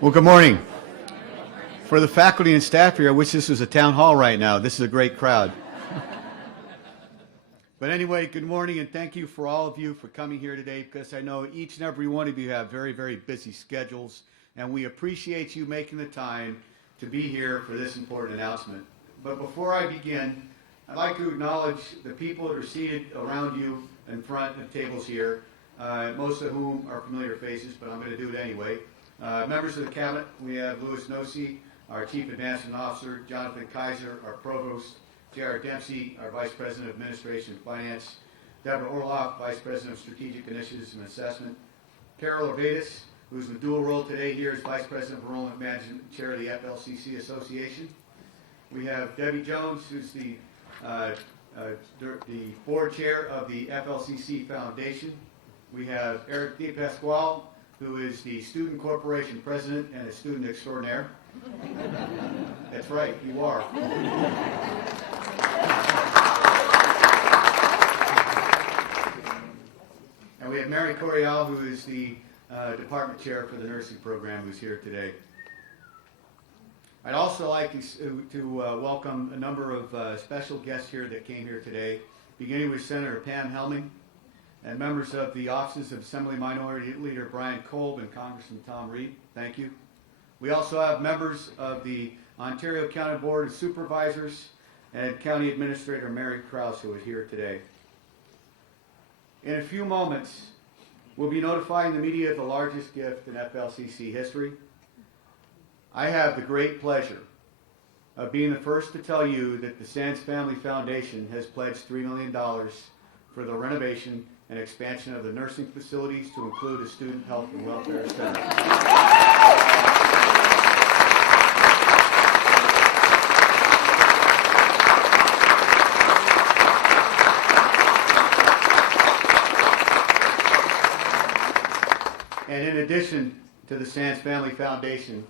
Well, good morning. For the faculty and staff here, I wish this was a town hall right now. This is a great crowd. But anyway, good morning, and thank you for all of you for coming here today, because I know each and every one of you have very, very busy schedules, and we appreciate you making the time to be here for this important announcement. But before I begin, I'd like to acknowledge the people that are seated around you in front of tables here, most of whom are familiar faces, but I'm going to do it anyway. Members of the Cabinet, we have Louis Nossi, our Chief Advancement Officer, Jonathan Kaiser, our Provost, J.R. Dempsey, our Vice President of Administration and Finance, Deborah Orloff, Vice President of Strategic Initiatives and Assessment, Carol Orvadas, who's in the dual role today here as Vice President of Enrollment Management, Chair of the FLCC Association. We have Debbie Jones, who's the Board Chair of the FLCC Foundation. We have Eric DePasquale, who is the Student Corporation President and a student extraordinaire. That's right, you are. And we have Mary Corial, who is the Department Chair for the Nursing Program, who's here today. I'd also like to welcome a number of special guests here that came here today, beginning with Senator Pam Helming, and members of the offices of Assembly Minority Leader Brian Kolb and Congressman Tom Reed. Thank you. We also have members of the Ontario County Board of Supervisors and County Administrator Mary Krause, who is here today. In a few moments, we'll be notifying the media of the largest gift in FLCC history. I have the great pleasure of being the first to tell you that the Sands Family Foundation has pledged $3 million for the renovation and expansion of the nursing facilities to include a student health and welfare center. And in addition to the Sands Family Foundation,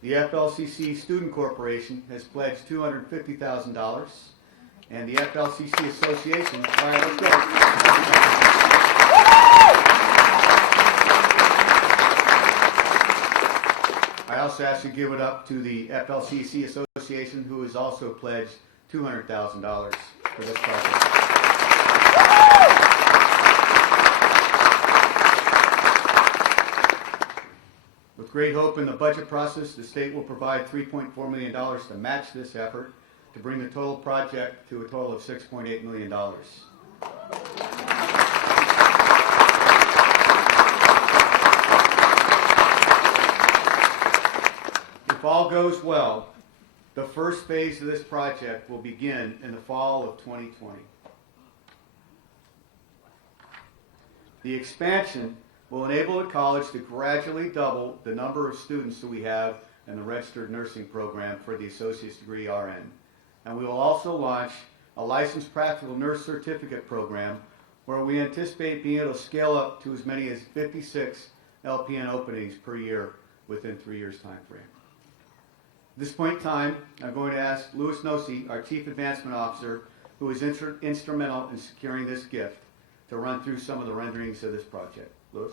the FLCC Student Corporation has pledged $250,000, and the FLCC Association, all right, let's go. I also ask you to give it up to the FLCC Association, who has also pledged $200,000 for this project. With great hope in the budget process, the state will provide $3.4 million to match this effort to bring the total project to a total of $6.8 million. If all goes well, the first phase of this project will begin in the fall of 2020. The expansion will enable the college to gradually double the number of students that we have in the registered nursing program for the associate's degree RN. And we will also launch a licensed practical nurse certificate program where we anticipate being able to scale up to as many as 56 LPN openings per year within 3 years' time frame. At this point in time, I'm going to ask Louis Nossi, our Chief Advancement Officer, who is instrumental in securing this gift, to run through some of the renderings of this project. Louis?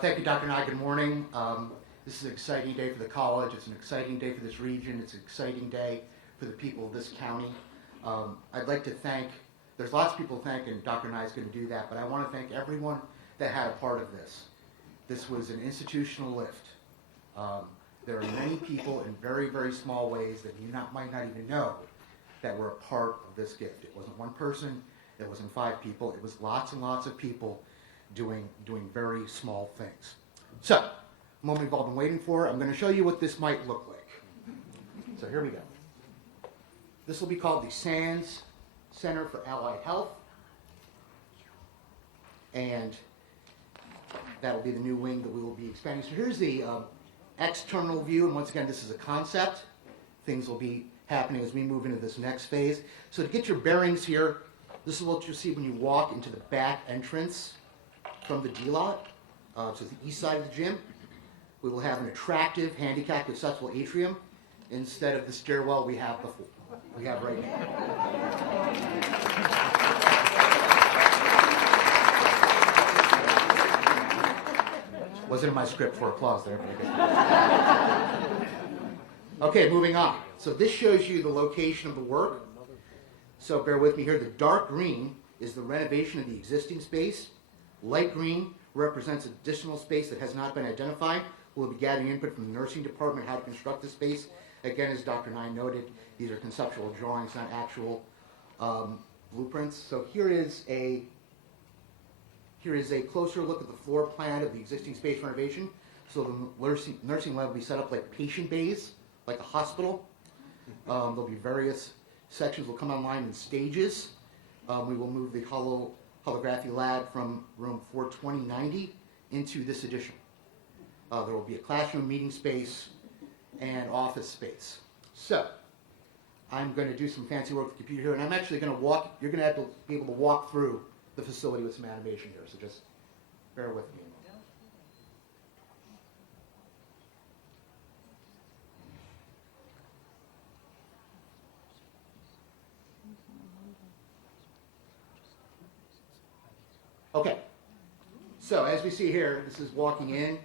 Thank you, Dr. Nye. Good morning. This is an exciting day for the college. It's an exciting day for this region. It's an exciting day for the people of this county. I'd like to thank, there's lots of people to thank, and Dr. Nye is going to do that, but I want to thank everyone that had a part of this. This was an institutional lift. There are many people in very, very small ways that you might not even know that were a part of this gift. It wasn't one person, it wasn't 5 people, it was lots and lots of people doing very small things. So, the moment we've all been waiting for, I'm going to show you what this might look like. So here we go. This will be called the Sands Center for Allied Health, and that will be the new wing that we will be expanding. So here's the external view, and once again, this is a concept. Things will be happening as we move into this next phase. So to get your bearings here, this is what you'll see when you walk into the back entrance from the D-lot. So the east side of the gym. We will have an attractive, handicapped, accessible atrium instead of the stairwell we have right now. wasn't in my script for applause there. Okay, moving on. So this shows you the location of the work. So bear with me here. The dark green is the renovation of the existing space. Light green represents additional space that has not been identified. We'll be gathering input from the nursing department how to construct the space. Again, as Dr. Nye noted, these are conceptual drawings, not actual blueprints. So here is a closer look at the floor plan of the existing space renovation. So the nursing lab will be set up like patient bays, like a hospital. There'll be various sections will come online in stages. We will move the holography lab from room 42090 into this addition. There will be a classroom, meeting space, and office space. So, I'm going to do some fancy work with the computer here, and I'm actually going to walk, you're going to have to be able to walk through the facility with some animation here, so just bear with me a moment. Okay, so as we see here, this is walking in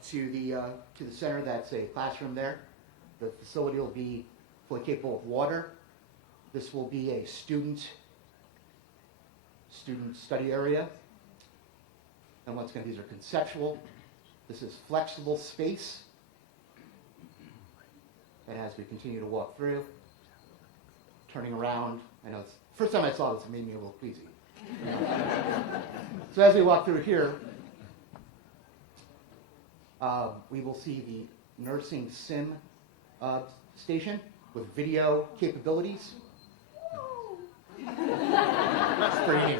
to the center. That's a classroom there. The facility will be fully capable of water. This will be a student study area. And once again, these are conceptual. This is flexible space. And as we continue to walk through, turning around, I know it's the first time I saw this, it made me a little queasy. So as we walk through here, we will see the nursing sim station with video capabilities. That's pretty neat.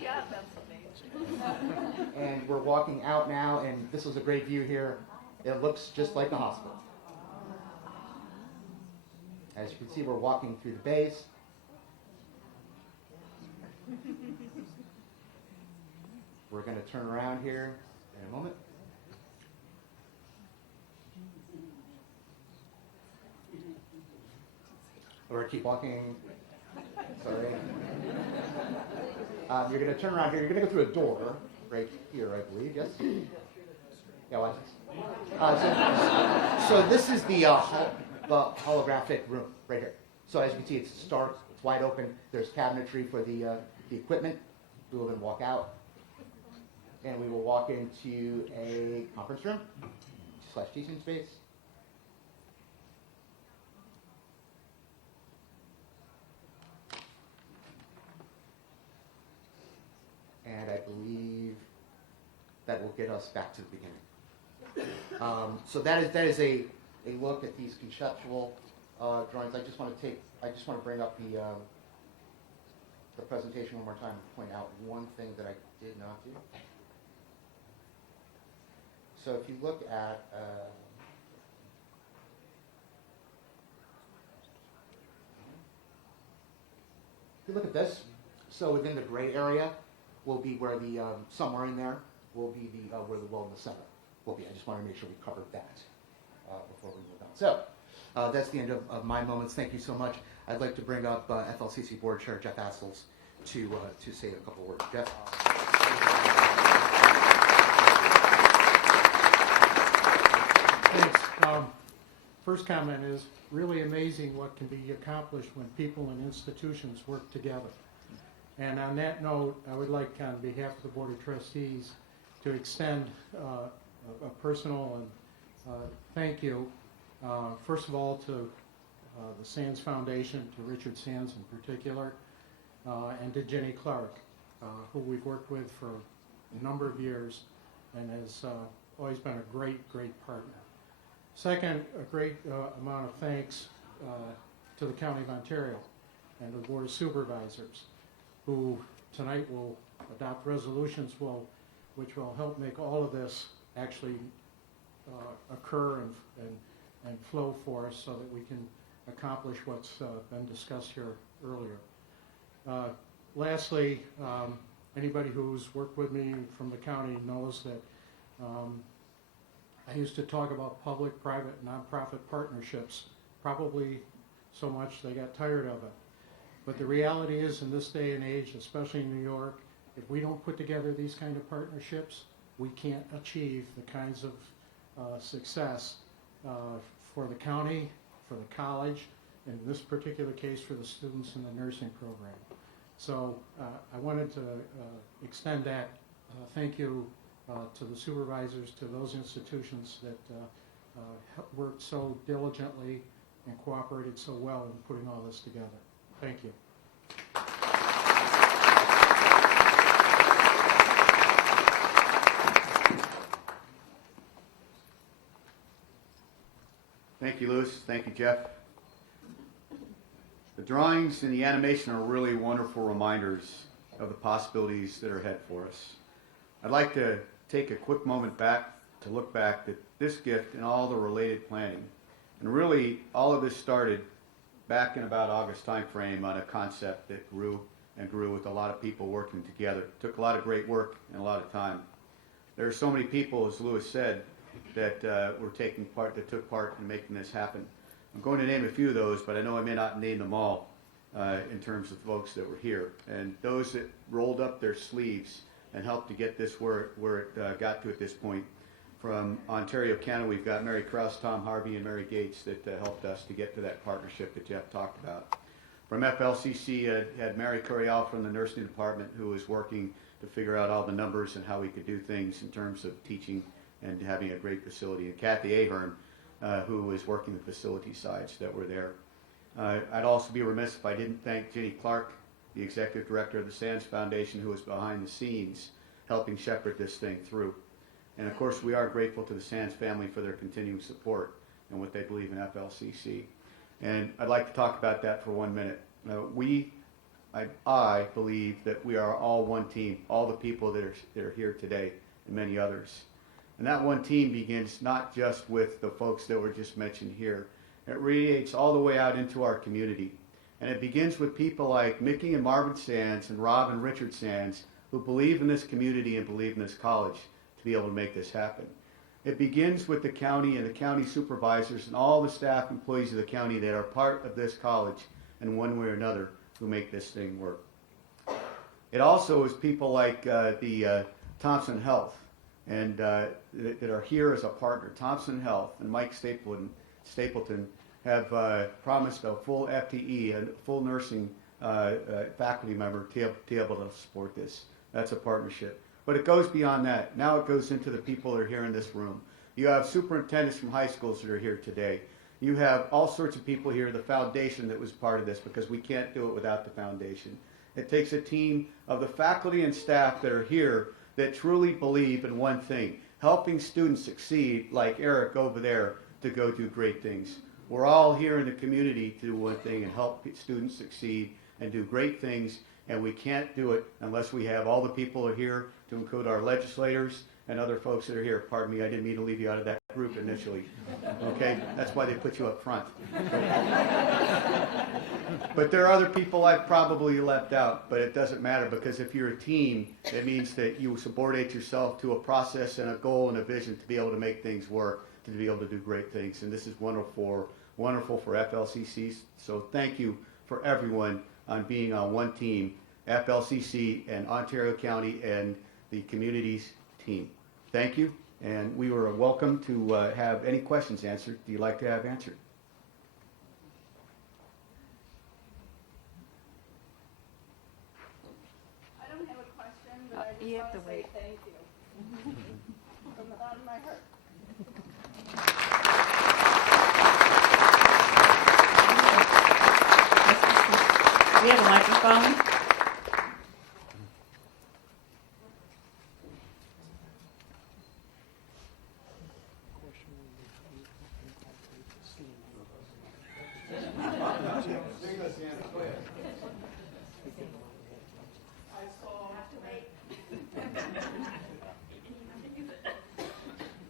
Yeah, that's amazing. And we're walking out now, and this is a great view here. It looks just like a hospital. As you can see, we're walking through the bays. We're going to turn around here in a moment. We're going to keep walking. Sorry. You're going to turn around here. You're going to go through a door right here, I believe. Yes? Yeah, watch this. So this is the holographic room right here. So as you can see, it's stark. It's wide open. There's cabinetry for the equipment. We will then walk out. And we will walk into a conference room / teaching space. And I believe that will get us back to the beginning. So that is a look at these conceptual drawings. I just want to bring up the presentation one more time and point out one thing that I did not do. So if you look at this, so within the gray area will be where the somewhere in there will be the where the wellness center will be. I just want to make sure we covered that before we move on. So that's the end of my moments. Thank you so much. I'd like to bring up FLCC Board Chair Jeff Assels to say a couple words. Jeff. Thanks. First comment is really amazing what can be accomplished when people and institutions work together. And on that note, I would like, on behalf of the Board of Trustees, to extend a personal and thank you, first of all, to the Sands Foundation, to Richard Sands in particular, and to Jenny Clark, who we've worked with for a number of years and has always been a great, great partner. Second, a great amount of thanks to the County of Ontario and the Board of Supervisors, who tonight will adopt resolutions which will help make all of this actually occur and flow for us so that we can accomplish what's been discussed here earlier. Lastly, anybody who's worked with me from the county knows that I used to talk about public-private nonprofit partnerships, probably so much they got tired of it. But the reality is, in this day and age, especially in New York, if we don't put together these kind of partnerships, we can't achieve the kinds of success for the county, for the college, and in this particular case for the students in the nursing program. So I wanted to extend that thank you to the supervisors, to those institutions that worked so diligently and cooperated so well in putting all this together. Thank you. Thank you, Louis. Thank you, Jeff. The drawings and the animation are really wonderful reminders of the possibilities that are ahead for us. I'd like to take a quick moment back to look back at this gift and all the related planning. And really, all of this started back in about August time frame on a concept that grew and grew with a lot of people working together. It took a lot of great work and a lot of time. There are so many people, as Louis said, that took part in making this happen. I'm going to name a few of those, but I know I may not name them all in terms of folks that were here. And those that rolled up their sleeves and helped to get this where it got to at this point. From Ontario County, we've got Mary Krause, Tom Harvey, and Mary Gates that helped us to get to that partnership that Jeff talked about. From FLCC, had Mary Coriel from the nursing department who was working to figure out all the numbers and how we could do things in terms of teaching and having a great facility. And Kathy Ahern, who was working the facility sides that were there. I'd also be remiss if I didn't thank Ginny Clark, the executive director of the Sands Foundation, who was behind the scenes helping shepherd this thing through. And of course, we are grateful to the Sands family for their continuing support and what they believe in FLCC. And I'd like to talk about that for 1 minute. I believe that we are all one team, all the people that are here today and many others. And that one team begins not just with the folks that were just mentioned here. It radiates all the way out into our community. And it begins with people like Mickey and Marvin Sands and Rob and Richard Sands who believe in this community and believe in this college to be able to make this happen. It begins with the county and the county supervisors and all the staff employees of the county that are part of this college in one way or another who make this thing work. It also is people like the Thompson Health and that are here as a partner. Thompson Health and Mike Stapleton have promised a full FTE, a full nursing faculty member to be able to support this. That's a partnership. But it goes beyond that. Now it goes into the people that are here in this room. You have superintendents from high schools that are here today. You have all sorts of people here, the foundation that was part of this, because we can't do it without the foundation. It takes a team of the faculty and staff that are here that truly believe in one thing, helping students succeed, like Eric over there, to go do great things. We're all here in the community to do one thing and help students succeed and do great things, and we can't do it unless we have all the people who are here, to include our legislators and other folks that are here. Pardon me, I didn't mean to leave you out of that group initially. Okay, that's why they put you up front. But there are other people I've probably left out, but it doesn't matter, because if you're a team, it means that you subordinate yourself to a process and a goal and a vision to be able to make things work, to be able to do great things. And this is wonderful for FLCC. So thank you for everyone on being on one team, FLCC and Ontario County and the community's team. Thank you, and we were welcome to have any questions answered. Do you like to have answered? I don't have a question, but I just You have want to to say wait. thank you. From the bottom of my heart. We have a microphone.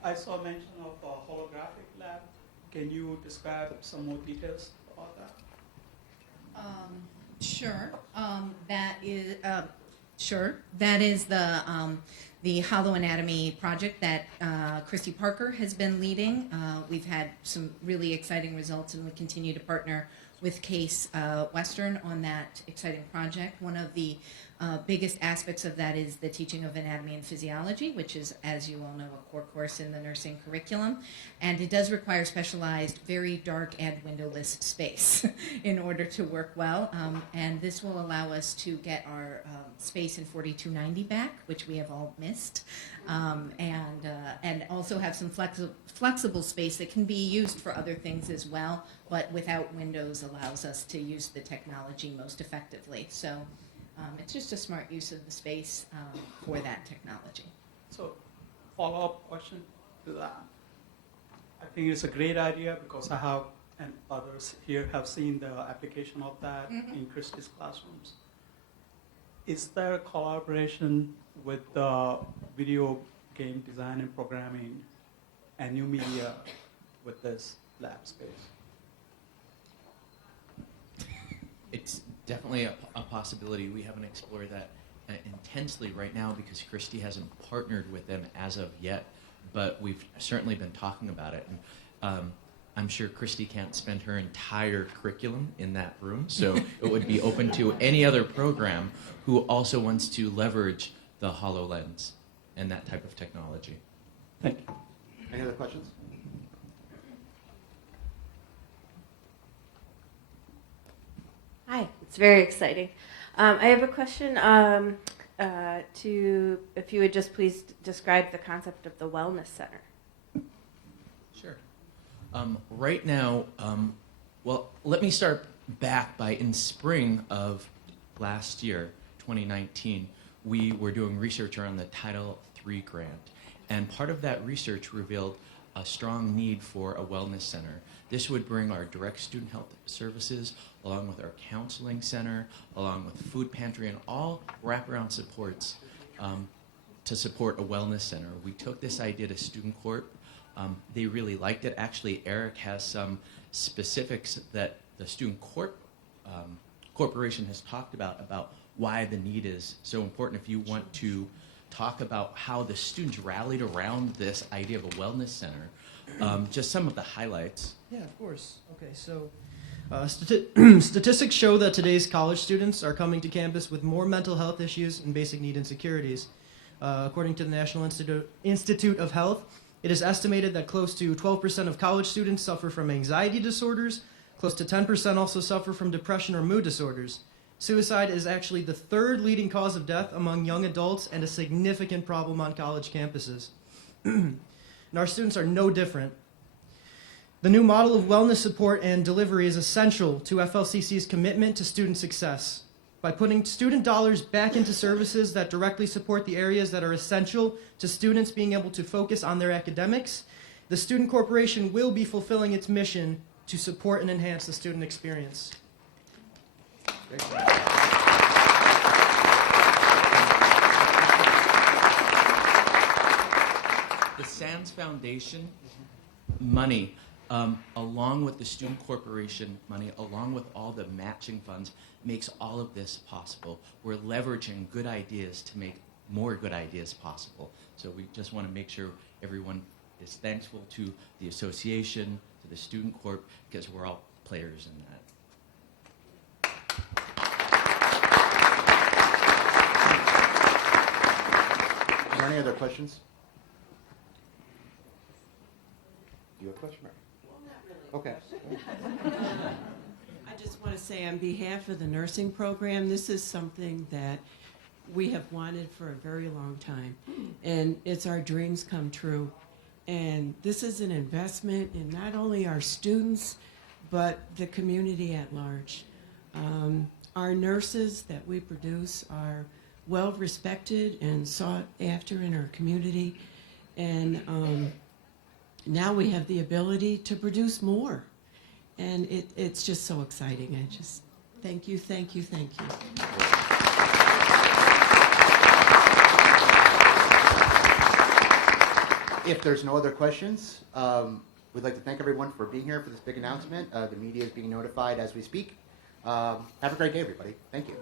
I saw mention of a holographic lab. Can you describe some more details about that? Sure. That is the hollow anatomy project that Christy Parker has been leading. We've had some really exciting results, and we continue to partner with Case Western on that exciting project. One of the biggest aspects of that is the teaching of anatomy and physiology, which is, as you all know, a core course in the nursing curriculum. And it does require specialized, very dark and windowless space in order to work well. And this will allow us to get our space in 4290 back, which we have all missed, and also have some flexible space that can be used for other things as well, but without windows allows us to use the technology most effectively. So it's just a smart use of the space for that technology. So, follow-up question to that. I think it's a great idea because I have, and others here have seen the application of that in Christie's classrooms. Is there a collaboration with the video game design and programming and new media with this lab space? It's definitely a possibility. We haven't explored that intensely right now because Christie hasn't partnered with them as of yet, but we've certainly been talking about it. And I'm sure Christie can't spend her entire curriculum in that room, so it would be open to any other program who also wants to leverage the HoloLens and that type of technology. Thank you. Any other questions? Hi, it's very exciting. I have a question to, if you would just please describe the concept of the Wellness Center. Sure. Right now, well, let me start back by in spring of last year, 2019, we were doing research around the Title III grant. And part of that research revealed a strong need for a wellness center. This would bring our direct student health services, along with our counseling center, along with food pantry, and all wraparound supports to support a wellness center. We took this idea to Student Corp. They really liked it. Actually, Eric has some specifics that the Student Corp Corporation has talked about why the need is so important. If you want to talk about how the students rallied around this idea of a wellness center, just some of the highlights. Yeah, of course. Okay, so statistics show that today's college students are coming to campus with more mental health issues and basic need insecurities. According to the National Institute of Health, it is estimated that close to 12% of college students suffer from anxiety disorders, close to 10% also suffer from depression or mood disorders. Suicide is actually the third leading cause of death among young adults and a significant problem on college campuses. And our students are no different. The new model of wellness support and delivery is essential to FLCC's commitment to student success. By putting student dollars back into services that directly support the areas that are essential to students being able to focus on their academics, the Student Corporation will be fulfilling its mission to support and enhance the student experience. The SANS Foundation money, along with the Student Corporation money, along with all the matching funds, makes all of this possible. We're leveraging good ideas to make more good ideas possible. So we just want to make sure everyone is thankful to the association, to the Student Corp, because we're all players in that. Are there any other questions? Do you have a question, Mary? Well, not really. Okay. I just want to say on behalf of the nursing program, this is something that we have wanted for a very long time. And it's our dreams come true. And this is an investment in not only our students, but the community at large. Our nurses that we produce are well respected and sought after in our community. And now we have the ability to produce more. And it's just so exciting. I just thank you, thank you, thank you. If there's no other questions, we'd like to thank everyone for being here for this big announcement. The media is being notified as we speak. Have a great day, everybody. Thank you.